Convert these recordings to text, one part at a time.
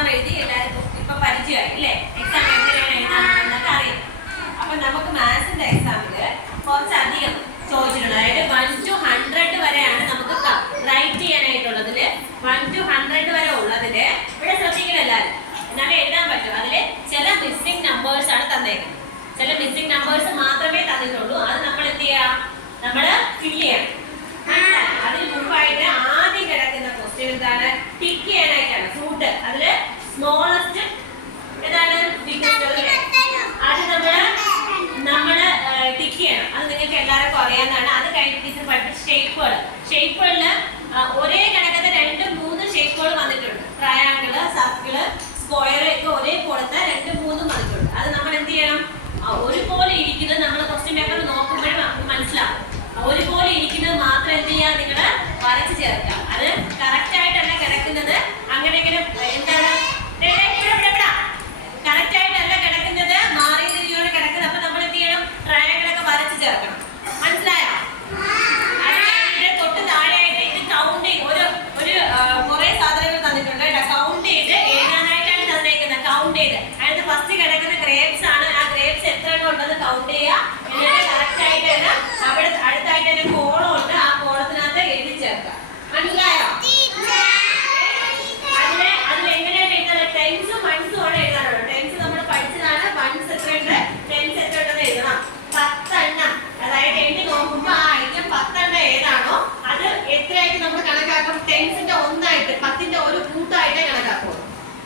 Exam എഴുതി എല്ലാവർക്കും ഇപ്പൊ പരിചയമായി അല്ലേ? എക്സാം എങ്ങനെയാണ് എഴുതാമെന്നൊക്കെ അറിയാം. അപ്പൊ നമുക്ക് മാത്സിന്റെ എക്സാമില് കുറച്ചധികം ചോദിച്ചിട്ടുണ്ട്. അതായത് 1 to 100 വരെയാണ് നമുക്ക് റൈറ്റ് ചെയ്യാനായിട്ടുള്ളതില്. 1 to 100 വരെ ഉള്ളതില് ഇവിടെ ശ്രദ്ധിക്കണം എല്ലാവരും, എന്നാലേ എഴുതാൻ പറ്റും. അതില് ചില മിസ്സിംഗ് നമ്പേഴ്സ് ആണ് തന്നേക്കുന്നത്. ചില മിസ്സിംഗ് നമ്പേഴ്സ് മാത്രമേ തന്നിട്ടുള്ളൂ. അത് നമ്മൾ എന്ത് ചെയ്യാം? നമ്മള് ഫില്ല് ചെയ്യണം. അതിന് മുമ്പായിട്ട് ആദ്യം കിടക്കുന്ന ക്വസ്റ്റ്യൻ എന്താണ്? ടിക്ക് ചെയ്യാനായിട്ടാണ്. ഫ്രൂട്ട് അതില് സ്മോളസ്റ്റ് ഏതാണ്? അത് നമ്മള് ടിക്ക് ചെയ്യണം. അത് നിങ്ങൾക്ക് എല്ലാവർക്കും അറിയാവുന്നതാണ്. അത് കഴിഞ്ഞിട്ട് ടീച്ചർ പഠിച്ച ഷേപ്പുകൾ. ഷേപ്പുകളില് ഒരേ കണക്കത്തെ 2-3 ഷേപ്പുകൾ വന്നിട്ടുണ്ട്. ട്രയാങ്കിള്, സർക്കിള്, സ്ക്വയർ ഒക്കെ ഒരേ പോലത്തെ 2-3 വന്നിട്ടുണ്ട്. അത് നമ്മൾ എന്ത് ചെയ്യണം? ഒരുപോലെ ഇരിക്കുന്നത് നമ്മൾ ക്വസ്റ്റ്യൻ പേപ്പർ നോക്കുമ്പോഴും നമുക്ക് മനസ്സിലാവും. ഒരുപോലെ ഇരിക്കുന്നത് മാത്രം എന്ത് ചെയ്യാം? നിങ്ങൾ വരച്ച് ചേർക്കാം. അത് കറക്റ്റ് ആയിട്ടല്ല കിടക്കുന്നത്. അങ്ങനെ എന്താണ് കറക്റ്റ് ആയിട്ടല്ല കിടക്കുന്നത്, മാറിയ രീതിയിലാണ് കിടക്കുന്നത്. അപ്പൊ നമ്മൾ എന്ത് ചെയ്യണം? ട്രയാങ്കിളൊക്കെ വരച്ച് ചേർക്കണം. മനസ്സിലായോ? തൊട്ട് താഴെയായിട്ട് ഇത് കൗണ്ട് ചെയ്ത് ഒരു കുറെ സാധനങ്ങൾ തന്നിട്ടുണ്ട്. കൗണ്ട് ചെയ്ത് എഴുതാനായിട്ടാണ് തന്നേക്കുന്നത്. കൗണ്ട് ചെയ്ത് അതിന് ഫസ്റ്റ് കിടക്കുന്ന ഗ്രേപ്സ് ആണ്. ആ ഗ്രേപ്സ് എത്ര എണ്ണം ഉണ്ടെന്ന് കൗണ്ട് ചെയ്യുക. എന്നിട്ട് കറക്റ്റ് ആയിട്ട് തന്നെ അവിടെ അടുത്തായിട്ട് തന്നെ കോളം ഉണ്ട്. ആ കോളത്തിനകത്ത് എഴുതി ചേർക്കുക. മനസ്സിലായോ? അതിലെങ്ങനെയാണ് എഴുതാൻ? ടെൻസും വൺസും ആണ് എഴുതാനുള്ളത്. ടെൻസ് നമ്മൾ പഠിച്ചതാണ്. വൺസ് എത്രയുണ്ട്, ടെൻസ് എത്ര ഉണ്ടെന്ന് എഴുതണം. 10 എണ്ണം. അതായത് എണ്ണി നോക്കുമ്പോൾ ആ ഐറ്റം 10 എണ്ണം ഏതാണോ അത് എത്രയായിട്ട് നമ്മൾ കണക്കാക്കും? ടെൻസിന്റെ ഒന്നായിട്ട്, 10ന്റെ ഒരു കൂട്ടായിട്ട് കണക്കാക്കും.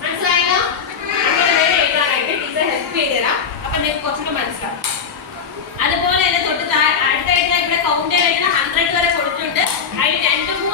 മനസ്സിലായല്ലോ? അങ്ങനെ വേറെ എഴുതാനായിട്ട് ടീച്ചർ ഹെൽപ്പ് ചെയ്ത് തരാം. അപ്പൊ നിങ്ങൾക്ക് കുറച്ചുകൂടെ മനസ്സിലാവും. അതുപോലെ തന്നെ തൊട്ട് അടുത്തായിട്ട് ഇവിടെ കൗണ്ട് ചെയ്ത് 100 വരെ കൊടുത്തിട്ടുണ്ട്. അതിൽ 2-3